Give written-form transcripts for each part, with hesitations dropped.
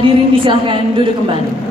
Hadirin disilahkan duduk kembali.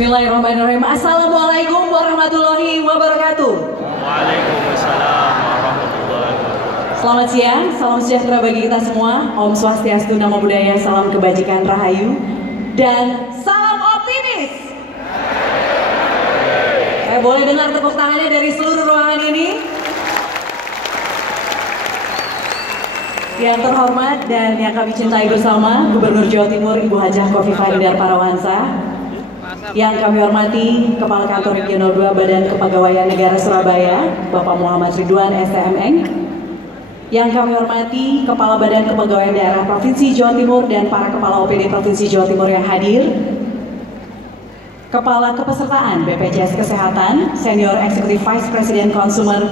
Bismillahirrahmanirrahim. Assalamualaikum warahmatullahi wabarakatuh. Waalaikumsalam warahmatullahi wabarakatuh. Selamat siang, salam sejahtera bagi kita semua. Om Swastiastu, Namo Buddhaya, salam kebajikan rahayu, dan salam optimis. Saya boleh dengar tepuk tangannya dari seluruh ruangan ini. Yang terhormat dan yang kami cintai bersama, Gubernur Jawa Timur Ibu Hajah Khofifah Indar Parawansa. Yang kami hormati Kepala Kantor Regional 2 Badan Kepegawaian Negara Surabaya, Bapak Muhammad Ridwan STMN. Yang kami hormati Kepala Badan Kepegawaian Daerah Provinsi Jawa Timur dan para Kepala OPD Provinsi Jawa Timur yang hadir. Kepala Kepesertaan BPJS Kesehatan, Senior Executive Vice President Consumer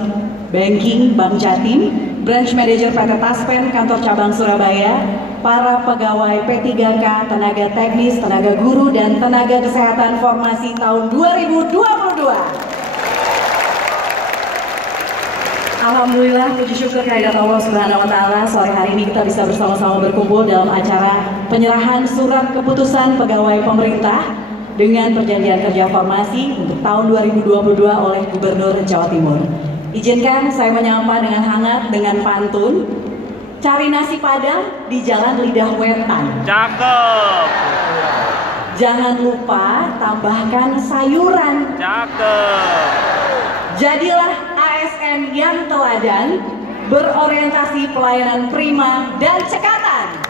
Banking Bank Jatim, Branch Manager PT Taspen Kantor Cabang Surabaya, para pegawai P3K, tenaga teknis, tenaga guru, dan tenaga kesehatan formasi tahun 2022. Alhamdulillah, puji syukur kehadirat Allah Subhanahu wa Ta'ala, sore hari ini kita bisa bersama-sama berkumpul dalam acara penyerahan surat keputusan pegawai pemerintah dengan perjanjian kerja formasi untuk tahun 2022 oleh Gubernur Jawa Timur. Izinkan saya menyapa dengan hangat, dengan pantun. Cari nasi padang di jalan lidah wetan. Cakep. Jangan lupa tambahkan sayuran. Cakep. Jadilah ASN yang teladan, berorientasi pelayanan prima dan cekatan.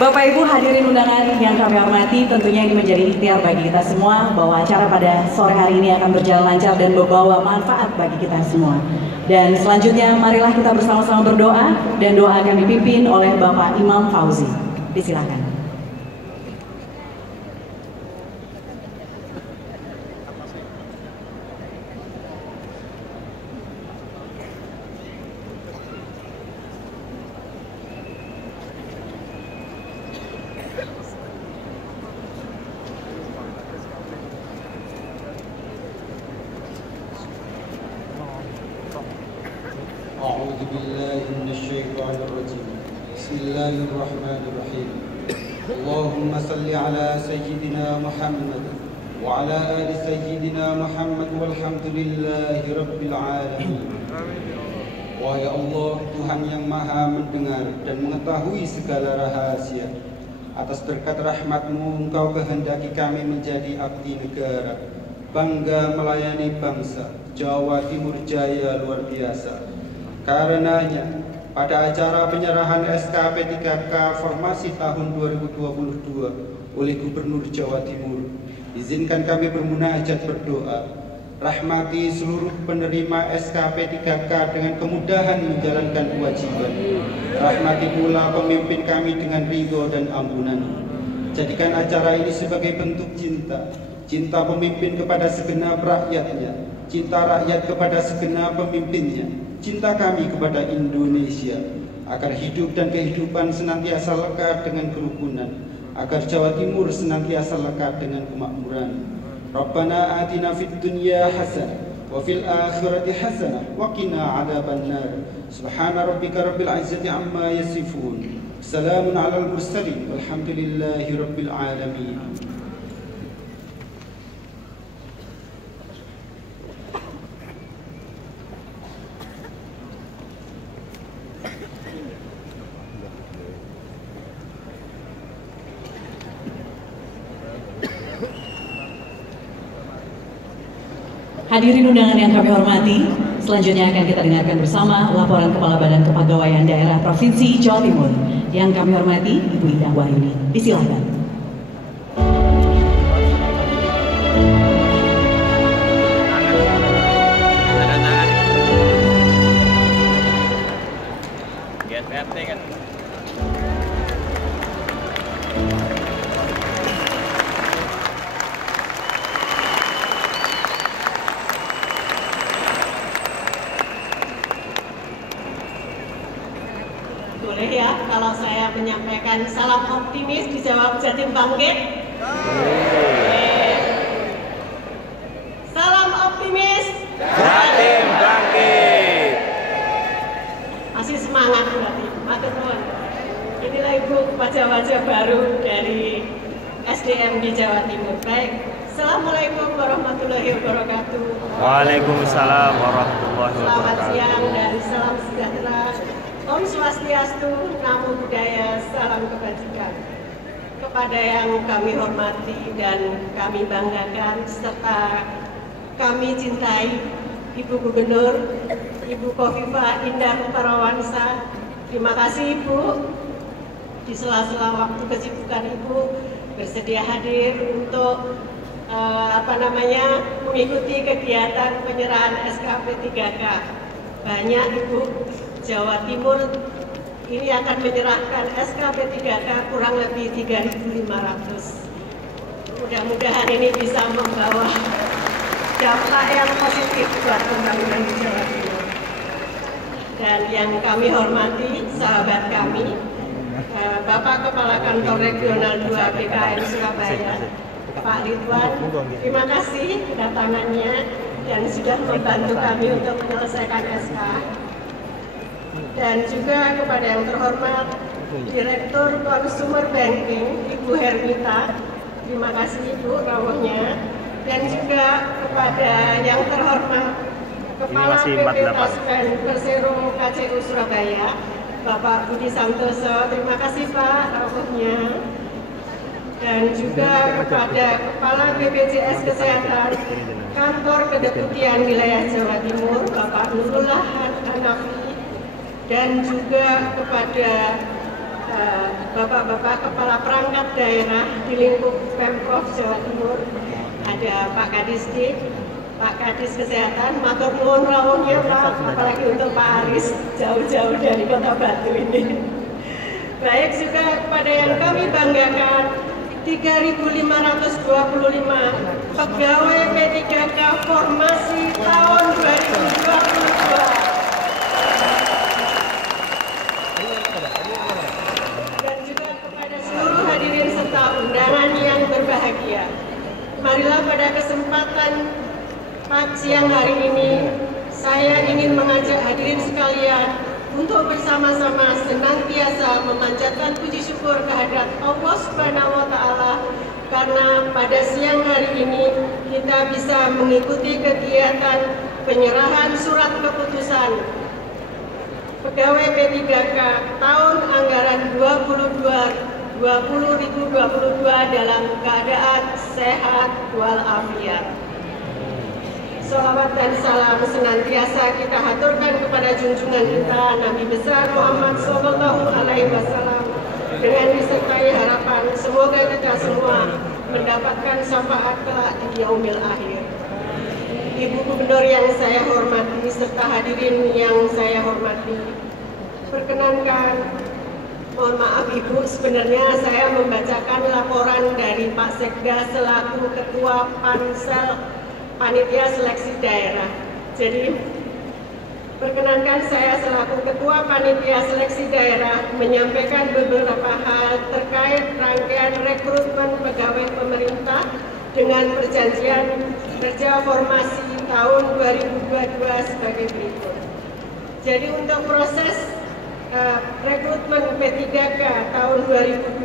Bapak Ibu hadirin undangan yang kami hormati, tentunya ini menjadi ikhtiar bagi kita semua bahwa acara pada sore hari ini akan berjalan lancar dan membawa manfaat bagi kita semua. Dan selanjutnya marilah kita bersama-sama berdoa, dan doa akan dipimpin oleh Bapak Imam Fauzi. Disilakan. أعوذ بالله من الشيطان الرجيم بسم الله الرحمن الرحيم اللهم صل على سيدنا محمد وعلى آل سيدنا محمد والحمد لله رب العالمين. Wahai Allah, Tuhan yang maha mendengar dan mengetahui segala rahasia, atas berkat rahmat-Mu Engkau kehendaki kami menjadi abdi negara, bangga melayani bangsa. Jawa Timur Jaya luar biasa. Karenanya, pada acara penyerahan SK P3K Formasi tahun 2022 oleh Gubernur Jawa Timur, izinkan kami bermunajat berdoa, rahmati seluruh penerima SK P3K dengan kemudahan menjalankan kewajiban. Rahmati pula pemimpin kami dengan ridho dan ampunan. Jadikan acara ini sebagai bentuk cinta, cinta pemimpin kepada segenap rakyatnya, cinta rakyat kepada segenap pemimpinnya, cinta kami kepada Indonesia, agar hidup dan kehidupan senantiasa lekat dengan kerukunan, agar Jawa Timur senantiasa lekat dengan kemakmuran. Rabbana atina fid dunya hasanah wa fil akhirati hasanah wa qina adzabannar. Subhana rabbika rabbil izzati amma yasifun. Salamun alal mursalin walhamdulillahi rabbil alamin. Hadirin undangan yang kami hormati, selanjutnya akan kita dengarkan bersama laporan Kepala Badan Kepegawaian Daerah Provinsi Jawa Timur. Yang kami hormati Ibu Indah Wahyuni. Disilakan. Boleh ya kalau saya menyampaikan salam optimis dijawab Jatim bangkit? Salam optimis. Jatim bangkit. Masih semangat berarti, matur nuwun. Inilah Ibu wajah-wajah baru dari SDM di Jawa Timur. Baik, Assalamualaikum warahmatullahi wabarakatuh. Waalaikumsalam warahmatullahi Selamat wabarakatuh. siang dan salam sejahtera. Om Swastiastu, Namo Buddhaya, salam kebajikan. Kepada yang kami hormati dan kami banggakan serta kami cintai, Ibu Gubernur, Ibu Khofifah Indar Parawansa. Terima kasih Ibu. Di sela-sela waktu kesibukan Ibu bersedia hadir untuk mengikuti kegiatan penyerahan SKP 3K. Banyak Ibu, Jawa Timur ini akan menyerahkan SKP 3K kurang lebih 3.500. Mudah-mudahan ini bisa membawa dampak yang positif buat pembangunan di Jawa Timur. Dan yang kami hormati, sahabat kami, Bapak Kepala Kantor Regional 2 BKN Surabaya, Pak Ridwan, terima kasih kedatangannya dan sudah membantu kami untuk menyelesaikan SK. Dan juga kepada yang terhormat Direktur Consumer Banking, Ibu Hermita, terima kasih Ibu rawuhnya. Dan juga kepada yang terhormat Kepala PP Taspen Persero KCU Surabaya, Bapak Budi Santoso, terima kasih Pak rawuhnya. Dan juga kepada Kepala BPJS Kesehatan Kantor Kedeputian Wilayah Jawa Timur, Bapak Nurullah Hanafi. Dan juga kepada Bapak-Bapak Kepala Perangkat Daerah di lingkup Pemprov Jawa Timur, ada Pak Kadisdik, Pak Kadis Kesehatan, matur nuwun rawuhnya Pak, apalagi untuk Pak Aris, jauh-jauh dari Kota Batu ini. Baik, juga kepada yang kami banggakan, 3.525 pegawai P3K formasi tahun 2022. Undangan yang berbahagia, marilah pada kesempatan siang hari ini saya ingin mengajak hadirin sekalian untuk bersama-sama senantiasa memanjatkan puji syukur kehadrat Allah Subhanahu wa Ta'ala karena pada siang hari ini kita bisa mengikuti kegiatan penyerahan surat keputusan pegawai P3K tahun anggaran 2022 dalam keadaan sehat walafiat. Sholawat dan salam senantiasa kita haturkan kepada junjungan kita Nabi besar Muhammad Sallallahu Alaihi Wasallam dengan disertai harapan semoga kita semua mendapatkan syafaat kelak di yaumil akhir. Ibu Gubernur yang saya hormati serta hadirin yang saya hormati, perkenankan, mohon maaf Ibu, sebenarnya saya membacakan laporan dari Pak Sekda selaku Ketua Pansel Panitia Seleksi Daerah. Jadi, perkenankan saya selaku Ketua Panitia Seleksi Daerah menyampaikan beberapa hal terkait rangkaian rekrutmen pegawai pemerintah dengan perjanjian kerja formasi tahun 2022 sebagai berikut. Jadi untuk proses rekrutmen P3K tahun 2022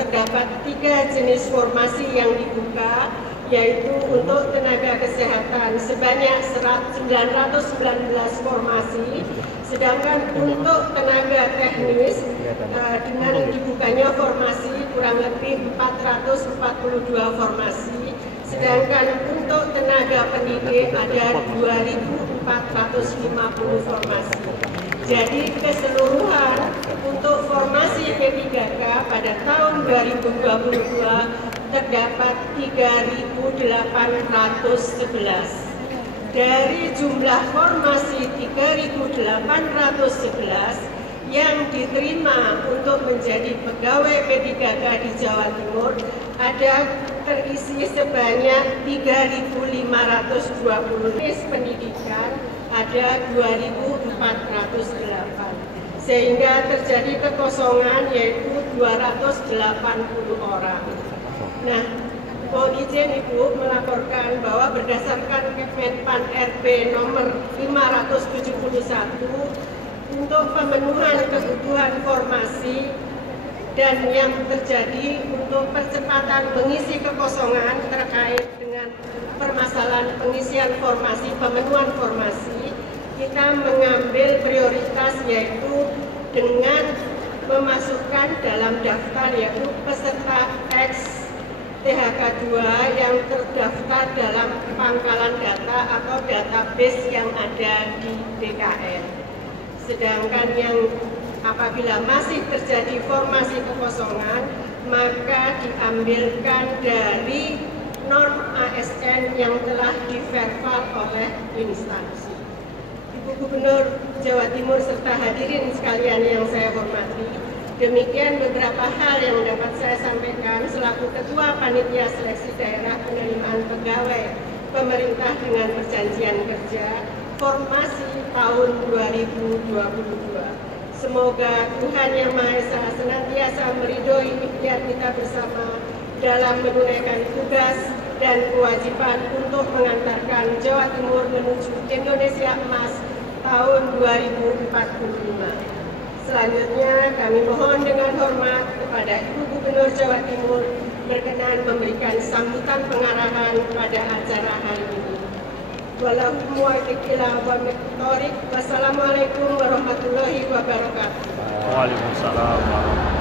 terdapat 3 jenis formasi yang dibuka, yaitu untuk tenaga kesehatan sebanyak 919 formasi, sedangkan untuk tenaga teknis dengan dibukanya formasi kurang lebih 442 formasi, sedangkan untuk tenaga pendidik ada 2.450 formasi. Jadi keseluruhan untuk formasi P3K pada tahun 2022 terdapat 3.811. Dari jumlah formasi 3.811 yang diterima untuk menjadi pegawai P3K di Jawa Timur ada terisi sebanyak 3.520. Tes pendidikan ada 2.408, sehingga terjadi kekosongan yaitu 280 orang. Nah, mohon izin Ibu melaporkan bahwa berdasarkan Kemenpan RB nomor 571 untuk pemenuhan kebutuhan formasi dan yang terjadi untuk percepatan mengisi kekosongan terkait dengan permasalahan pengisian formasi, pemenuhan formasi, kita mengambil prioritas yaitu dengan memasukkan dalam daftar yaitu peserta X THK 2 yang terdaftar dalam pangkalan data atau database yang ada di DKN. Sedangkan yang apabila masih terjadi formasi kekosongan, maka diambilkan dari norm ASN yang telah diverval oleh instansi. Ibu Gubernur Jawa Timur serta hadirin sekalian yang saya hormati, demikian beberapa hal yang dapat saya sampaikan selaku Ketua Panitia Seleksi Daerah Penerimaan Pegawai Pemerintah dengan Perjanjian Kerja Formasi tahun 2022. Semoga Tuhan Yang Maha Esa senantiasa meridhoi ikhtiar kita bersama dalam menunaikan tugas dan kewajiban untuk mengantarkan Jawa Timur menuju Indonesia Emas tahun 2045. Selanjutnya kami mohon dengan hormat kepada Ibu Gubernur Jawa Timur berkenan memberikan sambutan pengarahan pada acara hari ini. Wassalamualaikum warahmatullahi wabarakatuh. Waalaikumsalam warahmatullahi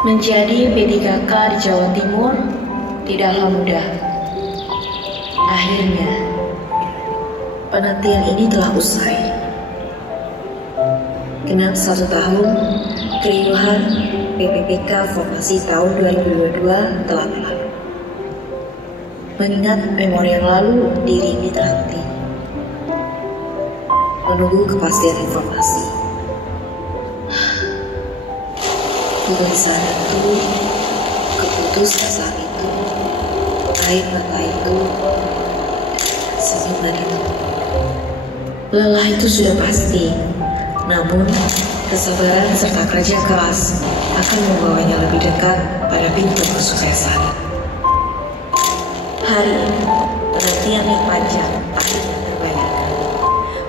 Menjadi P3K di Jawa Timur tidaklah mudah. Akhirnya, penantian ini telah usai. Genap 1 tahun, keriuhan PPPK formasi tahun 2022 telah berlalu. Mengingat memori yang lalu, diri ini terhenti. Menunggu kepastian informasi. Kegelisahan itu, keputusasaan itu, air mata itu, senyuman itu. Lelah itu sudah pasti, namun kesabaran serta kerja keras akan membawanya lebih dekat pada pintu kesuksesan. Hari ini, penantian yang panjang akhirnya terbayarkan.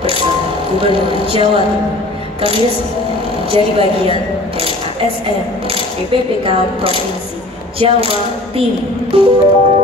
Bersama Gubernur Jawa Timur, kami menjadi bagian dari ASN PPPK Provinsi Jawa Timur.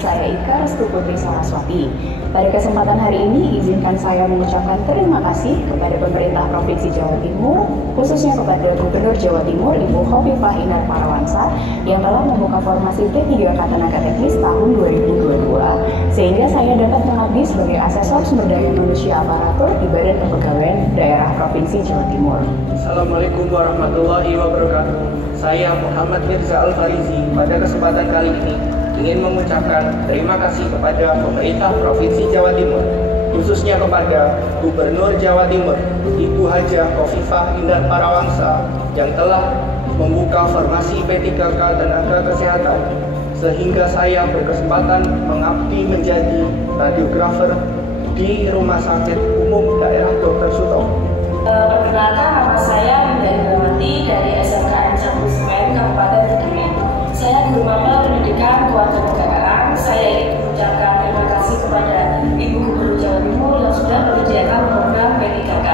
saya Ika Restu Putri Saraswati. Pada kesempatan hari ini, izinkan saya mengucapkan terima kasih kepada pemerintah Provinsi Jawa Timur, khususnya kepada Gubernur Jawa Timur, Ibu Khofifah Indar Parawansa, yang telah membuka formasi P3K Tenaga Teknis tahun 2022, sehingga saya dapat mengabdi sebagai asesor sumber daya manusia aparatur di Badan Kepegawaian Daerah Provinsi Jawa Timur. Assalamualaikum warahmatullahi wabarakatuh. Saya Muhammad Mirza Al-Farizi pada kesempatan kali ini ingin mengucapkan terima kasih kepada pemerintah Provinsi Jawa Timur, khususnya kepada Gubernur Jawa Timur, Ibu Hajah Khofifah Indar Parawansa yang telah membuka formasi P3K Tenaga Kesehatan, sehingga saya berkesempatan mengabdi menjadi radiografer di Rumah Sakit Umum Daerah Dr. Sutomo. Perkenalkan, nama saya Mendari Bramati dari SMKN Campur Semen, Kabupaten Kebumen. Saya guru maba pendidikan kewarganegaraan. Saya ingin mengucapkan terima kasih kepada Ibu Gubernur Jawa Timur yang sudah menyediakan program P3K,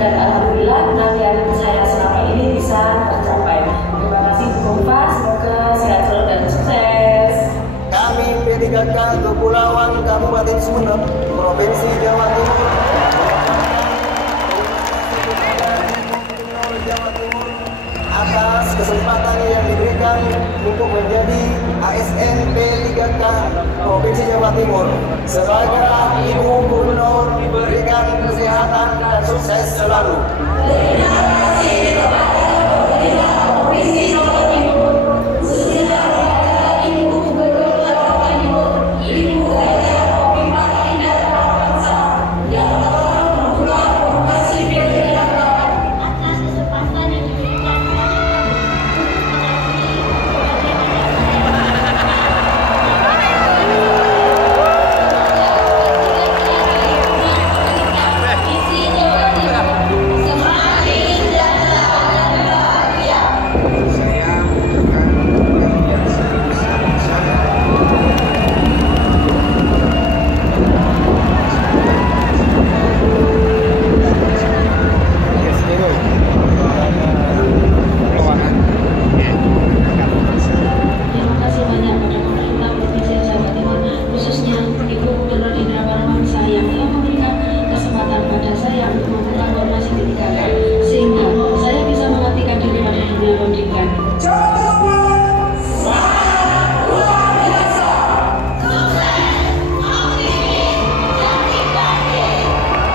dan alhamdulillah penantian saya selama ini bisa tercapai. Terima kasih Bu Khofifah, semoga sehat selalu dan sukses. Kami P3K Kepulauan Kabupaten Sumeneb, Provinsi Jawa Timur, Jawa Timur atas kesempatan yang diberikan untuk menjadi ASN P3K Provinsi Jawa Timur. Semoga Ibu Gubernur diberikan kesehatan dan sukses selalu. Terima kasih kepada pemerintah Provinsi Jawa Timur, khususnya kepada Ibu Gubernur Jawa Timur, Ibu Hajah Khofifah Indar Parawansa yang telah membuka formasi P3K.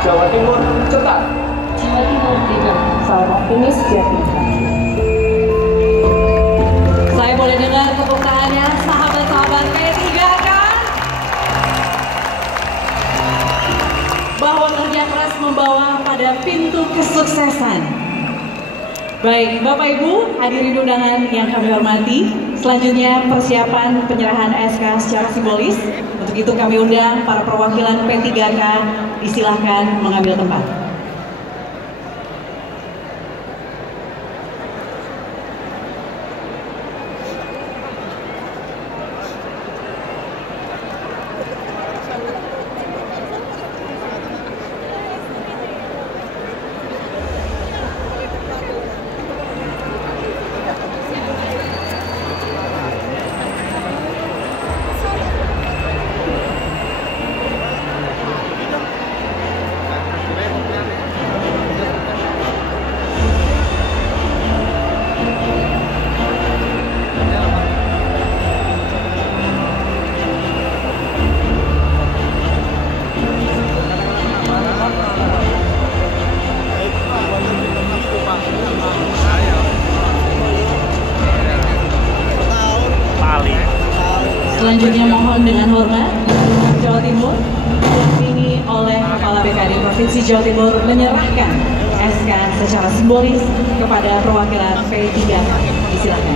Jawa Timur cepat. Jawa Timur tidak. Salam optimis Jatimur. Saya boleh dengar tepuk tangannya sahabat-sahabat P3K, bahwa kerja keras membawa pada pintu kesuksesan. Baik, Bapak Ibu, hadirin undangan yang kami hormati, selanjutnya persiapan penyerahan SK secara simbolis. Untuk itu kami undang para perwakilan P3K, disilahkan mengambil tempat. Selanjutnya mohon dengan hormat Jawa Timur didampingi oleh Kepala BKD Provinsi Jawa Timur menyerahkan SK secara simbolis kepada perwakilan P3K. Disilakan.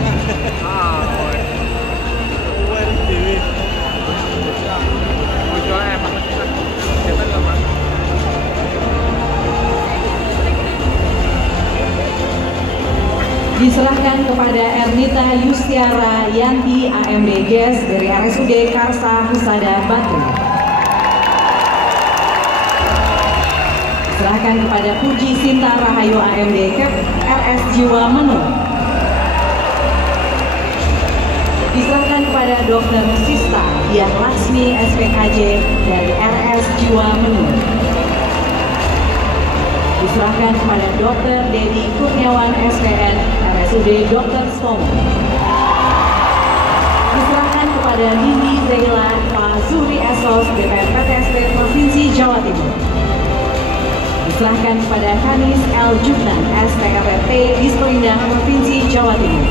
Diserahkan kepada Ernita Yustiara Yanti AMD GES dari RSUD Karsa Husada Batu. Diserahkan kepada Puji Sinta Rahayu AMD KEP RS Jiwa Menu. Diserahkan kepada Dr. Sista Diah Laksmi SPKJ dari RS Jiwa Menur. Diserahkan kepada Dr. Dedi Kurniawan SPN RSUD Dr. Stomo. Diserahkan kepada Nindi Zaila Fazuri Esos DPR PTSP Provinsi Jawa Timur. Diserahkan kepada Kanis L. Juknan SPKPT Disperindah Provinsi Jawa Timur.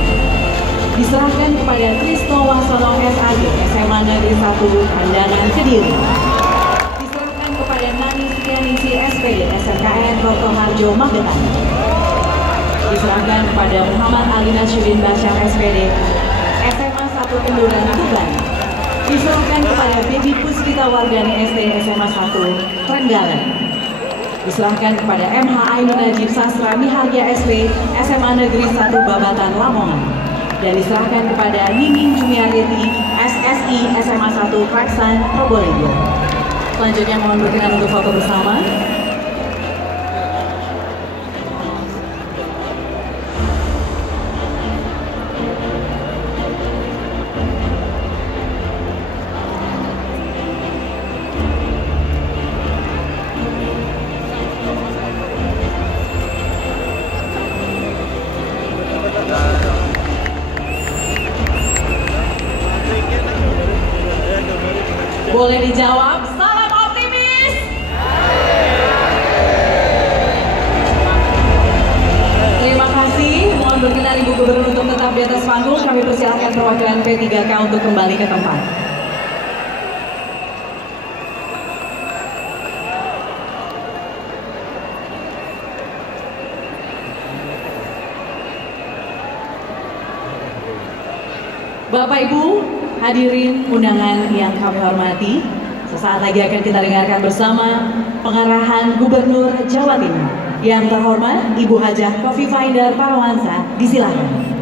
Diserahkan kepada Trisno Wasono SAG SMA Negeri 1 Kandangan Kediri. Diserahkan kepada Nani Setianingsi SPD SMKN Dr. Harjo Magetan. Diserahkan kepada Muhammad Ali Nasyuddin Bashar SPD SMA 1 Kenduran Tuban. Diserahkan kepada Baby Puspita Wardani SD SMA 1 Trenggalek. Diserahkan kepada MH Ainun Najib Sastra Miharja SP SMA Negeri 1 Babatan Lamongan. Dan diserahkan kepada Nining Jumiariti SSI SMA 1 Praksan Probolinggo. Selanjutnya mohon berkenan untuk foto bersama. Boleh dijawab, salam optimis. Terima kasih, mohon berkenan Ibu Gubernur untuk tetap di atas panggung. Kami persilakan perwakilan P3K untuk kembali ke tempat. Bapak Ibu, hadirin undangan yang kami hormati, sesaat lagi akan kita dengarkan bersama pengarahan Gubernur Jawa Timur. Yang terhormat Ibu Hajah Khofifah Indar Parawansa, disilakan.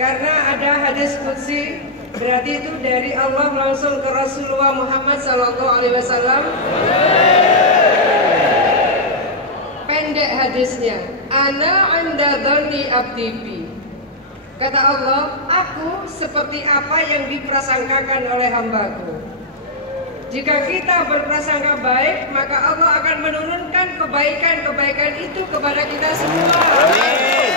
Karena ada hadis qudsi, berarti itu dari Allah langsung ke Rasulullah Muhammad SAW. Pendek hadisnya, ana anda dhani abdi bi. Kata Allah, aku seperti apa yang diprasangkakan oleh hambaku. Jika kita berprasangka baik, maka Allah akan menurunkan kebaikan-kebaikan itu kepada kita semua. Amin.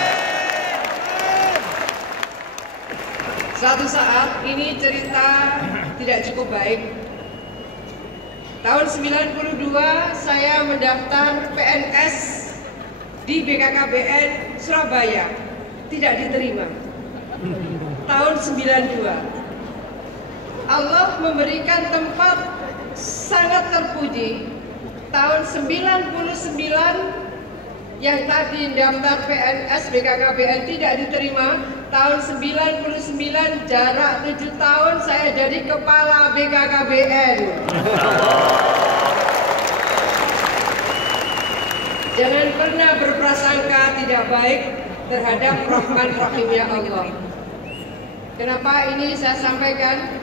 Suatu saat, ini cerita tidak cukup baik. Tahun 92 saya mendaftar PNS di BKKBN Surabaya, tidak diterima. Tahun 92 Allah memberikan tempat sangat terpuji. Tahun 99 yang tadi daftar PNS BKKBN tidak diterima. Tahun 99 jarak 7 tahun saya jadi kepala BKKBN. Jangan pernah berprasangka tidak baik terhadap Rahman Rahimnya Allah. Kenapa ini saya sampaikan?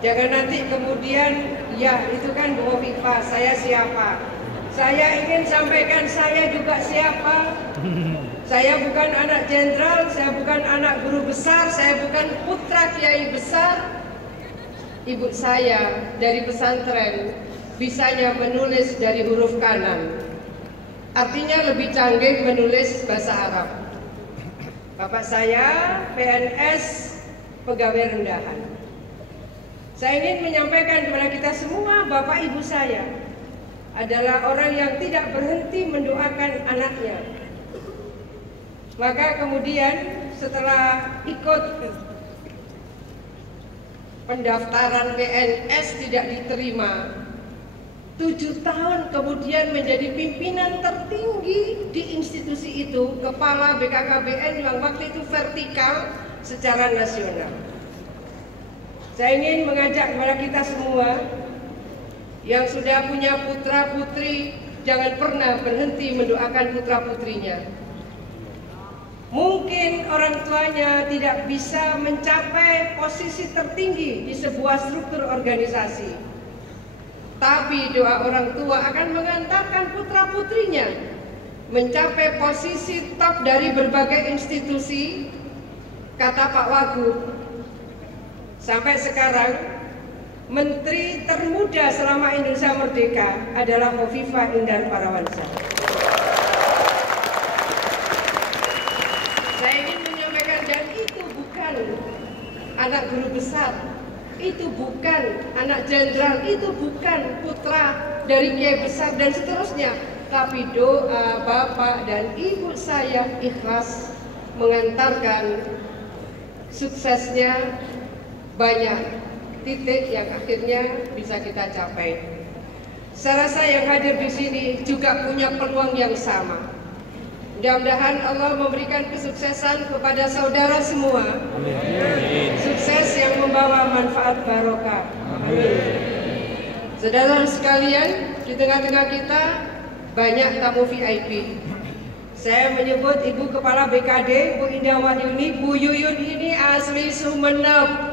Jangan nanti kemudian, ya itu kan Bu Khofifah, saya siapa? Saya ingin sampaikan saya juga siapa? Saya bukan anak jenderal, saya bukan anak guru besar, saya bukan putra kiai besar. Ibu saya dari pesantren bisanya menulis dari huruf kanan. Artinya lebih canggih menulis bahasa Arab. Bapak saya PNS pegawai rendahan. Saya ingin menyampaikan kepada kita semua, Bapak Ibu saya adalah orang yang tidak berhenti mendoakan anaknya. Maka kemudian setelah ikut pendaftaran PNS tidak diterima, 7 tahun kemudian menjadi pimpinan tertinggi di institusi itu, kepala BKKBN yang waktu itu vertikal secara nasional. Saya ingin mengajak kepada kita semua yang sudah punya putra putri, jangan pernah berhenti mendoakan putra putrinya. Mungkin orang tuanya tidak bisa mencapai posisi tertinggi di sebuah struktur organisasi, tapi doa orang tua akan mengantarkan putra putrinya mencapai posisi top dari berbagai institusi. Kata Pak Wagub, sampai sekarang Menteri termuda selama Indonesia Merdeka adalah Hovifah Indar Parawansa. Saya ingin menyampaikan, dan itu bukan anak guru besar, itu bukan anak jenderal, itu bukan putra dari kiai besar dan seterusnya, tapi doa bapak dan ibu saya ikhlas mengantarkan suksesnya banyak titik yang akhirnya bisa kita capai. Saya rasa yang hadir di sini juga punya peluang yang sama. Mudah-mudahan Allah memberikan kesuksesan kepada saudara semua. Amin. Sukses yang membawa manfaat barokah. Amin. Saudara sekalian, di tengah-tengah kita banyak tamu VIP. Saya menyebut Ibu Kepala BKD, Bu Indah Wahyuni, Bu Yuyun ini asli Sumeneb.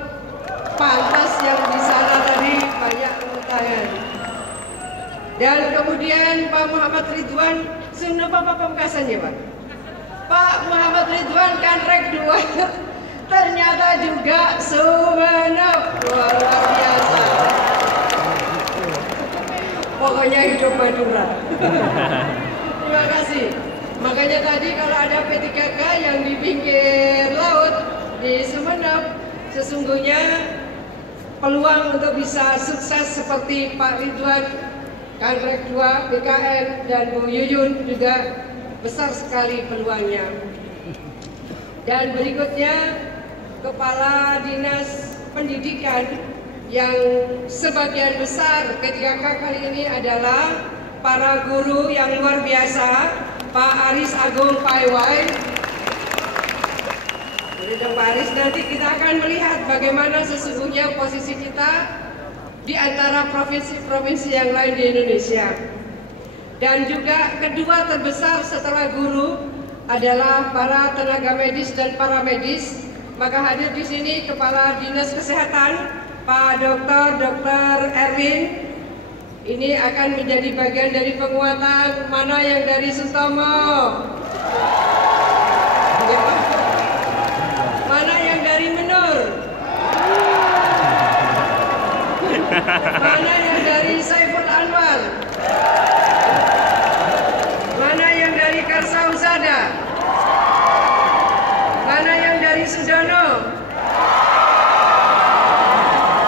Pantas yang di sana tadi banyak tepuk tangan. Dan kemudian Pak Muhammad Ridwan, Sumeneb apa Pamekasan ya Pak? Pak Muhammad Ridwan kan rek 2, ternyata juga Sumeneb, luar biasa. Pokoknya hidup Madura. Terima kasih. Makanya tadi kalau ada P3K yang di pinggir laut di Sumeneb, sesungguhnya peluang untuk bisa sukses seperti Pak Ridwan, Kanrek 2, BKN, dan Bu Yuyun juga besar sekali peluangnya. Dan berikutnya Kepala Dinas Pendidikan yang sebagian besar P3K kali ini adalah para guru yang luar biasa, Pak Aris Agung Paiwai. Dan Pak Aris, nanti kita akan melihat bagaimana sesungguhnya posisi kita di antara provinsi-provinsi yang lain di Indonesia. Dan juga kedua terbesar setelah guru adalah para tenaga medis dan paramedis. Maka hadir di sini Kepala Dinas Kesehatan Pak Dr. Erwin. Ini akan menjadi bagian dari penguatan. Mana yang dari Sutomo? Mana yang dari Menur? Mana yang dari Saiful Anwar? Mana yang dari Karsa Husada? Mana yang dari Sudono?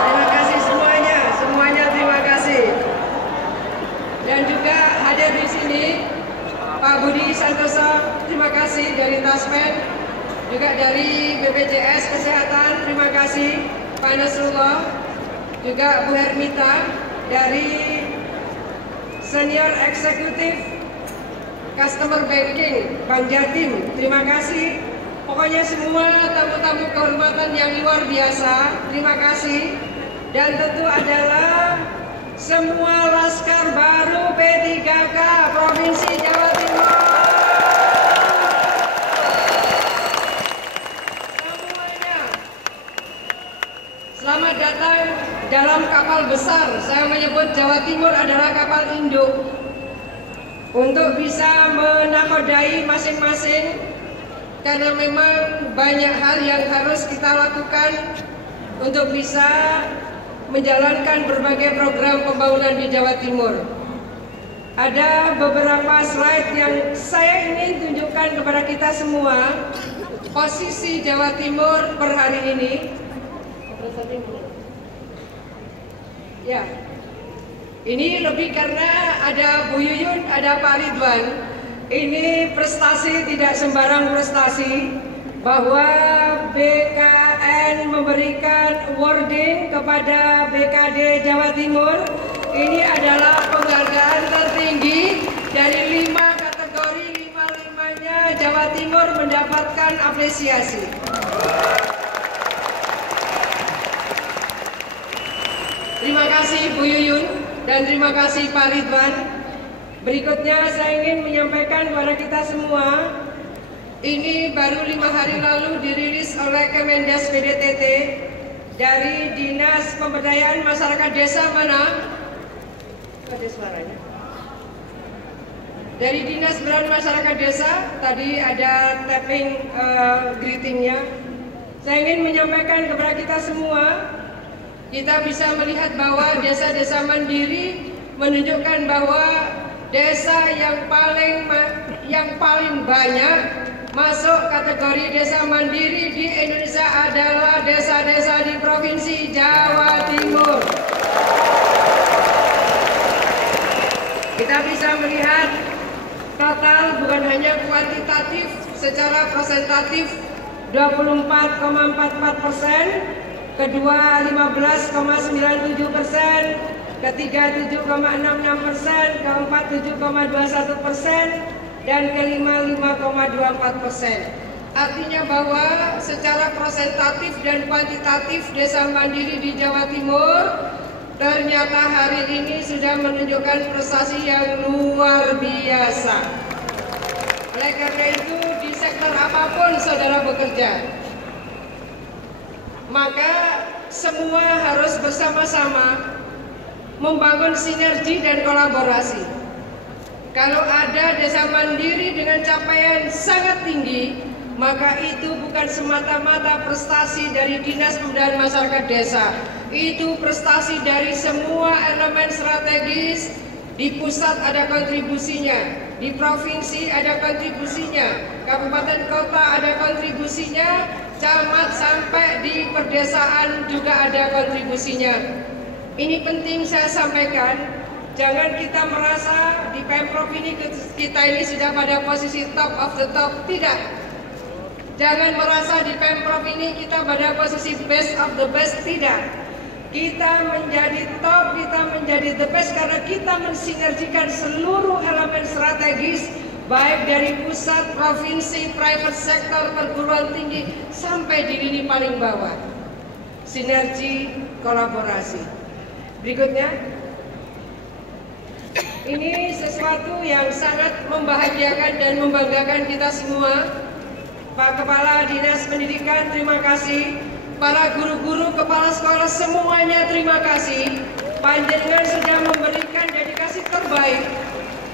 Terima kasih semuanya terima kasih. Dan juga hadir di sini Pak Budi Santoso, terima kasih dari Taspen, juga dari BPJS Kesehatan, terima kasih Pak Nasrullah, juga Bu Hermita dari Senior Eksekutif Customer Banking Bank Jatim, terima kasih. Pokoknya semua tamu-tamu kehormatan yang luar biasa, terima kasih. Dan tentu adalah semua laskar baru P3K Provinsi Jawa Timur. Semuanya, selamat datang dalam kapal besar. Saya menyebut Jawa Timur adalah kapal induk untuk bisa menakodai masing-masing, karena memang banyak hal yang harus kita lakukan untuk bisa menjalankan berbagai program pembangunan di Jawa Timur. Ada beberapa slide yang saya ingin tunjukkan kepada kita semua posisi Jawa Timur per hari ini. Ya, ini lebih karena ada Bu Yuyun, ada Pak Ridwan. Ini prestasi tidak sembarang prestasi, bahwa BKN memberikan awarding kepada BKD Jawa Timur. Ini adalah penghargaan tertinggi dari 5 kategori, 5-5-nya Jawa Timur mendapatkan apresiasi. Terima kasih Bu Yuyun dan terima kasih Pak Ridwan. Berikutnya saya ingin menyampaikan kepada kita semua, ini baru 5 hari lalu dirilis oleh Kemendes PDTT dari Dinas Pemberdayaan Masyarakat Desa mana? Ada suaranya. Dari Dinas Pemberdayaan Masyarakat Desa, tadi ada tapping greetingnya. Saya ingin menyampaikan kepada kita semua, kita bisa melihat bahwa desa-desa mandiri menunjukkan bahwa desa yang paling banyak masuk kategori desa mandiri di Indonesia adalah desa-desa di Provinsi Jawa Timur. Kita bisa melihat total bukan hanya kuantitatif, secara presentatif 24,44%, kedua 15,97%, ketiga 7,66%, keempat 7,21%, dan kelima 5,24%. Artinya bahwa secara presentatif dan kuantitatif desa mandiri di Jawa Timur ternyata hari ini sudah menunjukkan prestasi yang luar biasa. Oleh karena itu di sektor apapun saudara bekerja, maka semua harus bersama-sama membangun sinergi dan kolaborasi. Kalau ada desa mandiri dengan capaian sangat tinggi, maka itu bukan semata-mata prestasi dari Dinas Pemberdayaan Masyarakat Desa. Itu prestasi dari semua elemen strategis. Di pusat ada kontribusinya, di provinsi ada kontribusinya, kabupaten kota ada kontribusinya, camat sampai di perdesaan juga ada kontribusinya. Ini penting saya sampaikan. Jangan kita merasa di Pemprov ini kita ini sudah pada posisi top of the top. Tidak. Jangan merasa di Pemprov ini kita pada posisi best of the best. Tidak. Kita menjadi top, kita menjadi the best karena kita mensinergikan seluruh elemen strategis baik dari pusat, provinsi, private sector, perguruan tinggi sampai di lini paling bawah. Sinergi, kolaborasi. Berikutnya. Ini sesuatu yang sangat membahagiakan dan membanggakan kita semua. Pak Kepala Dinas Pendidikan, terima kasih. Para guru-guru, kepala sekolah semuanya terima kasih. Panjenengan sudah memberikan dedikasi terbaik,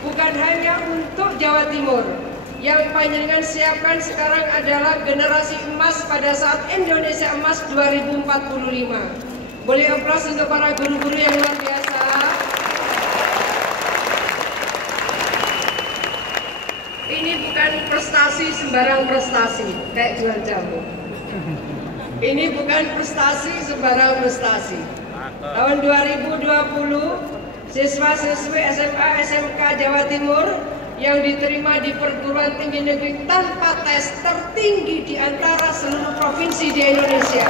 bukan hanya untuk Jawa Timur. Yang panjenengan siapkan sekarang adalah generasi emas pada saat Indonesia Emas 2045. Boleh aplaus untuk para guru-guru yang luar biasa. Ini bukan prestasi sembarang prestasi, kayak jual jamu. Ini bukan prestasi sembarang prestasi. Tahun 2020, siswa-siswi SMA SMK Jawa Timur yang diterima di perguruan tinggi negeri tanpa tes tertinggi di antara seluruh provinsi di Indonesia.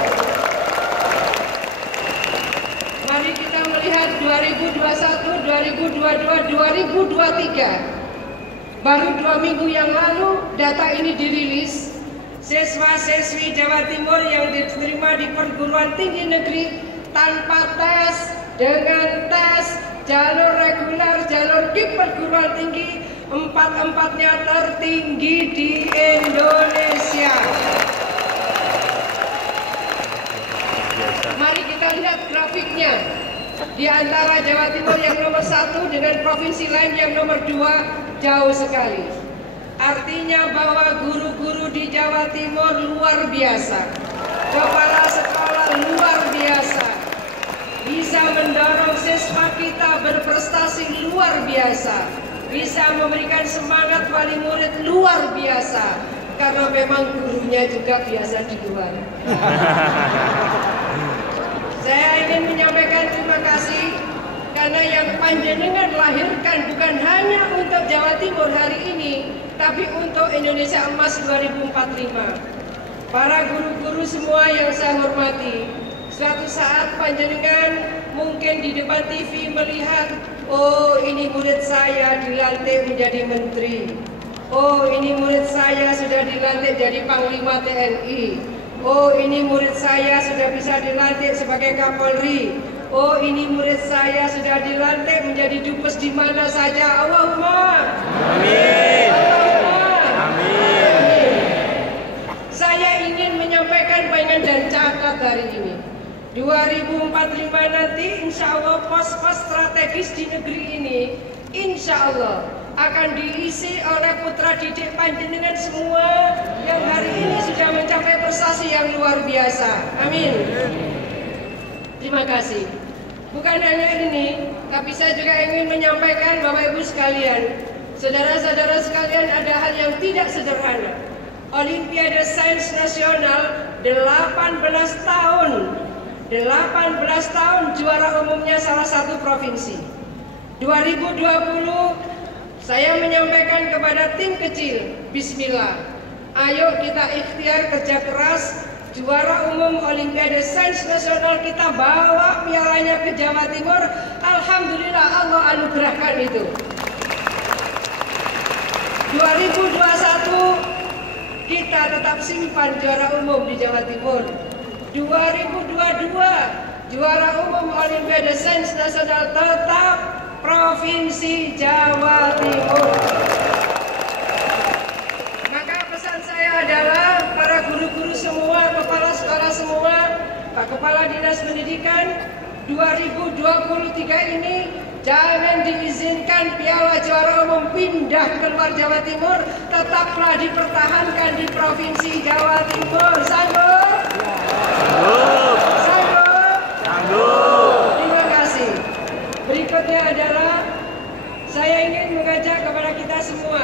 Mari kita melihat 2021, 2022, 2023. Baru 2 minggu yang lalu data ini dirilis. Siswa-siswi Jawa Timur yang diterima di perguruan tinggi negeri tanpa tes, dengan tes, jalur reguler, jalur KIP perguruan tinggi, 4-4-nya tertinggi di Indonesia. Mari kita lihat grafiknya. Di antara Jawa Timur yang nomor 1 dengan provinsi lain yang nomor 2 jauh sekali. Artinya bahwa guru-guru di Jawa Timur luar biasa, kepala sekolah luar biasa, bisa mendorong siswa kita berprestasi luar biasa, bisa memberikan semangat wali murid luar biasa, karena memang gurunya juga biasa di luar. Saya ingin menyampaikan terima kasih karena yang panjenengan lahirkan bukan hanya untuk Jawa Timur hari ini, tapi untuk Indonesia Emas 2045. Para guru-guru semua yang saya hormati, suatu saat panjenengan mungkin di depan TV melihat Oh, ini murid saya dilantik menjadi menteri. Oh, ini murid saya sudah dilantik jadi Panglima TNI. Oh, ini murid saya sudah bisa dilantik sebagai Kapolri. Oh, ini murid saya sudah dilantik menjadi dubes di mana saja. Allahumma amin. Amin. Saya ingin menyampaikan bayangan dan catat hari ini. 2045 nanti insya Allah pos-pos strategis di negeri ini insya Allah akan diisi oleh putra didik panjenengan semua yang hari ini sudah mencapai prestasi yang luar biasa. Amin. Terima kasih. Bukan hanya ini, tapi saya juga ingin menyampaikan Bapak Ibu sekalian, saudara-saudara sekalian, ada hal yang tidak sederhana. Olimpiade Sains Nasional 18 tahun juara umumnya salah satu provinsi. 2020 saya menyampaikan kepada tim kecil, bismillah, ayo kita ikhtiar kerja keras, juara umum Olimpiade Sains Nasional kita bawa pialanya ke Jawa Timur. Alhamdulillah Allah anugerahkan itu. 2021 kita tetap simpan juara umum di Jawa Timur. 2022 juara umum Olimpiade Sains Nasional tetap Provinsi Jawa Timur. Maka pesan saya adalah para guru-guru semua, kepala sekolah semua, Pak Kepala Dinas Pendidikan, 2023 ini jangan diizinkan piala juara umum pindah keluar Jawa Timur, tetaplah dipertahankan di Provinsi Jawa Timur. Sanggup? Sanggup? Sanggup. Terima kasih. Berikutnya adalah saya ingin mengajak kepada kita semua,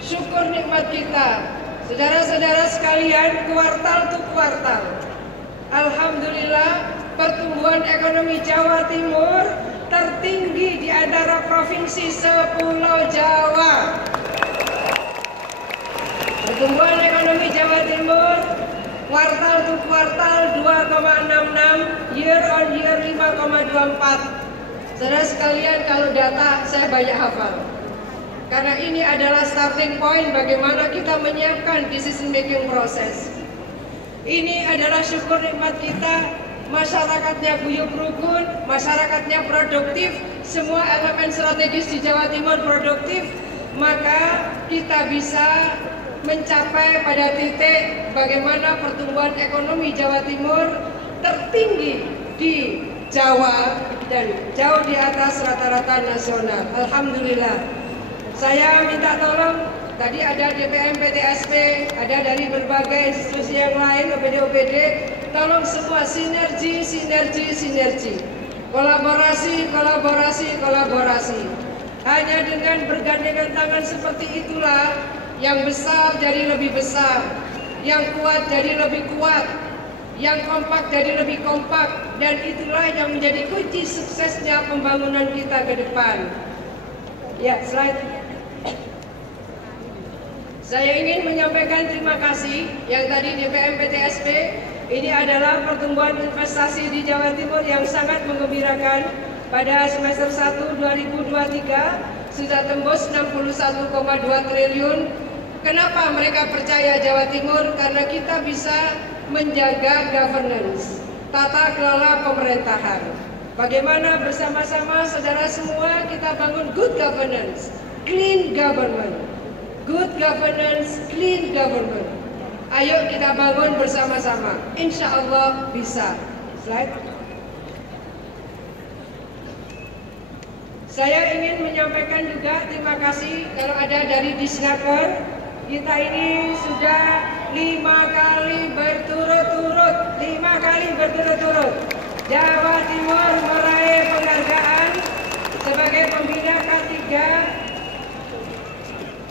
syukur nikmat kita, saudara-saudara sekalian, kuartal to kuartal. Alhamdulillah pertumbuhan ekonomi Jawa Timur tertinggi di antara provinsi sepulau Jawa. Pertumbuhan ekonomi Jawa Timur kuartal to kuartal 2,66, year on year 5,24. Saudara sekalian, kalau data saya banyak hafal. Karena ini adalah starting point bagaimana kita menyiapkan decision making process. Ini adalah syukur nikmat kita, masyarakatnya guyup rukun, masyarakatnya produktif, semua elemen strategis di Jawa Timur produktif, maka kita bisa mencapai pada titik bagaimana pertumbuhan ekonomi Jawa Timur tertinggi di Jawa dan jauh di atas rata-rata nasional. Alhamdulillah. Saya minta tolong, tadi ada DPM PTSP, ada dari berbagai institusi yang lain, OPD, tolong semua sinergi. Kolaborasi. Hanya dengan bergandengan tangan seperti itulah yang besar jadi lebih besar, yang kuat jadi lebih kuat, yang kompak jadi lebih kompak, dan itulah yang menjadi kunci suksesnya pembangunan kita ke depan. Ya, slide. Saya ingin menyampaikan terima kasih yang tadi DPM PTSP. Ini adalah pertumbuhan investasi di Jawa Timur yang sangat menggembirakan. Pada semester 1 2023 sudah tembus 61,2 triliun. Kenapa mereka percaya Jawa Timur? Karena kita bisa menjaga governance, tata kelola pemerintahan. Bagaimana bersama-sama saudara semua kita bangun good governance, clean government. Good governance, clean government. Ayo kita bangun bersama-sama. Insya Allah bisa. Slide. Saya ingin menyampaikan juga terima kasih kalau ada dari Disnaker. Kita ini sudah 5 kali berturut-turut Jawa Timur meraih penghargaan sebagai pembina K3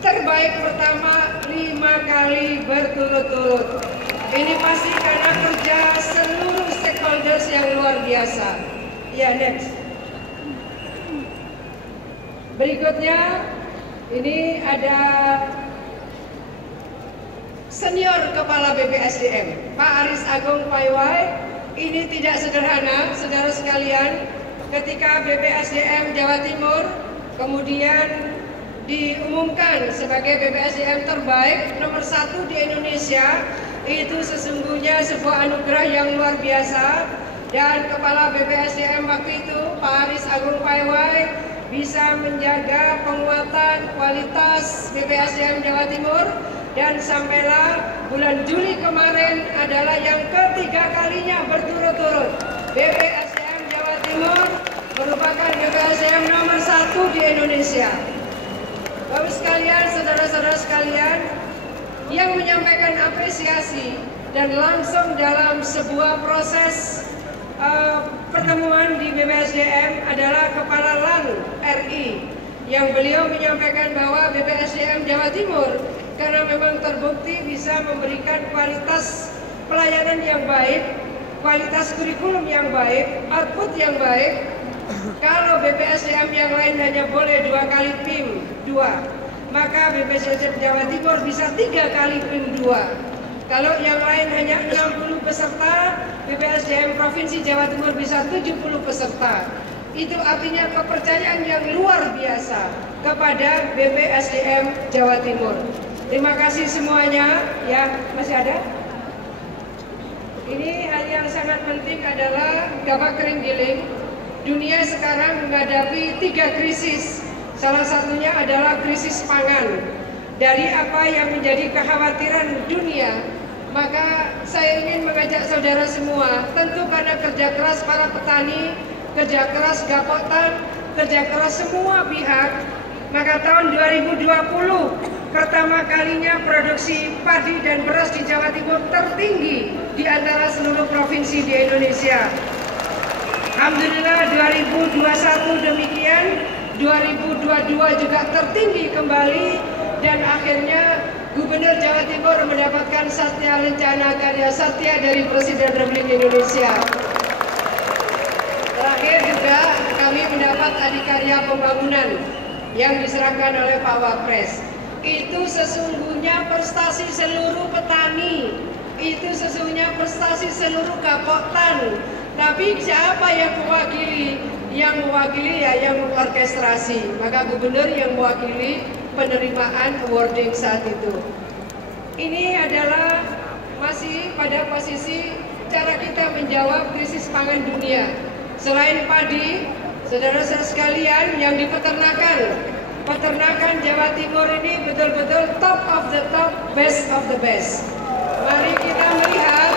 terbaik pertama 5 kali berturut-turut. Ini pasti karena kerja seluruh stakeholders yang luar biasa. Ya, next. Berikutnya ini ada senior kepala BPSDM Pak Aris Agung Paiwai. Ini tidak sederhana, saudara sekalian, ketika BPSDM Jawa Timur kemudian diumumkan sebagai BPSDM terbaik nomor 1 di Indonesia, itu sesungguhnya sebuah anugerah yang luar biasa. Dan Kepala BPSDM waktu itu, Pak Aris Agung Paiwai, bisa menjaga penguatan kualitas BPSDM Jawa Timur. Dan sampailah bulan Juli kemarin adalah yang ketiga kalinya berturut-turut BPSDM Jawa Timur merupakan BPSDM nomor 1 di Indonesia. Bapak sekalian, saudara-saudara sekalian, yang menyampaikan apresiasi dan langsung dalam sebuah proses pertemuan di BPSDM adalah Kepala LAN RI, yang beliau menyampaikan bahwa BPSDM Jawa Timur karena memang terbukti bisa memberikan kualitas pelayanan yang baik, kualitas kurikulum yang baik, output yang baik. Kalau BPSDM yang lain hanya boleh 2 kali PIM 2, maka BPSDM Jawa Timur bisa 3 kali PIM 2. Kalau yang lain hanya 60 peserta, BPSDM Provinsi Jawa Timur bisa 70 peserta. Itu artinya kepercayaan yang luar biasa kepada BPSDM Jawa Timur. Terima kasih semuanya. Ya, masih ada? Ini hal yang sangat penting adalah gabah kering giling. Dunia sekarang menghadapi 3 krisis. Salah satunya adalah krisis pangan. Dari apa yang menjadi kekhawatiran dunia, maka saya ingin mengajak saudara semua, tentu karena kerja keras para petani, kerja keras Gapoktan, kerja keras semua pihak, maka tahun 2020 pertama kalinya produksi padi dan beras di Jawa Timur tertinggi di antara seluruh provinsi di Indonesia. Alhamdulillah 2021 demikian, 2022 juga tertinggi kembali, dan akhirnya Gubernur Jawa Timur mendapatkan Satya Lencana Karya Satya dari Presiden Republik Indonesia. Terakhir juga kami mendapat adikarya pembangunan yang diserahkan oleh Pak Wapres. Itu sesungguhnya prestasi seluruh petani, itu sesungguhnya prestasi seluruh Gapoktan. Tapi siapa yang mewakili? Yang mewakili ya yang mengorkestrasi. Maka gubernur yang mewakili penerimaan awarding saat itu. Ini adalah masih pada posisi cara kita menjawab krisis pangan dunia. Selain padi, saudara-saudara sekalian yang di peternakan Jawa Timur ini betul-betul top of the top, best of the best. Mari kita melihat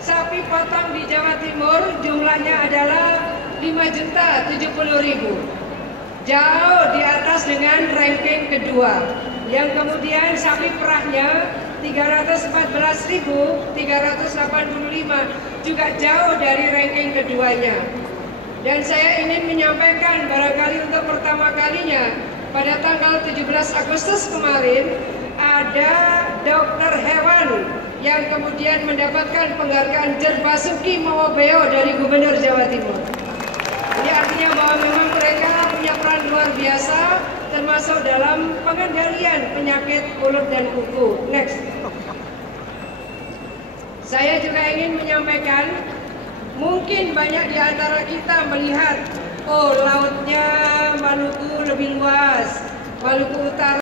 sapi potong di Jawa Timur jumlahnya adalah 5.070.000. Jauh di atas dengan ranking kedua. Yang kemudian sapi perahnya 314.385 juga jauh dari ranking keduanya. Dan saya ingin menyampaikan barangkali untuk pertama kalinya pada tanggal 17 Agustus kemarin ada dokter hewan yang kemudian mendapatkan penghargaan Jerbasuki Mawabeo dari Gubernur Jawa Timur. Ini artinya bahwa memang mereka punya peran luar biasa termasuk dalam pengendalian penyakit mulut dan kuku. Next. Saya juga ingin menyampaikan, mungkin banyak di antara kita melihat, oh lautnya Maluku lebih luas, Maluku Utara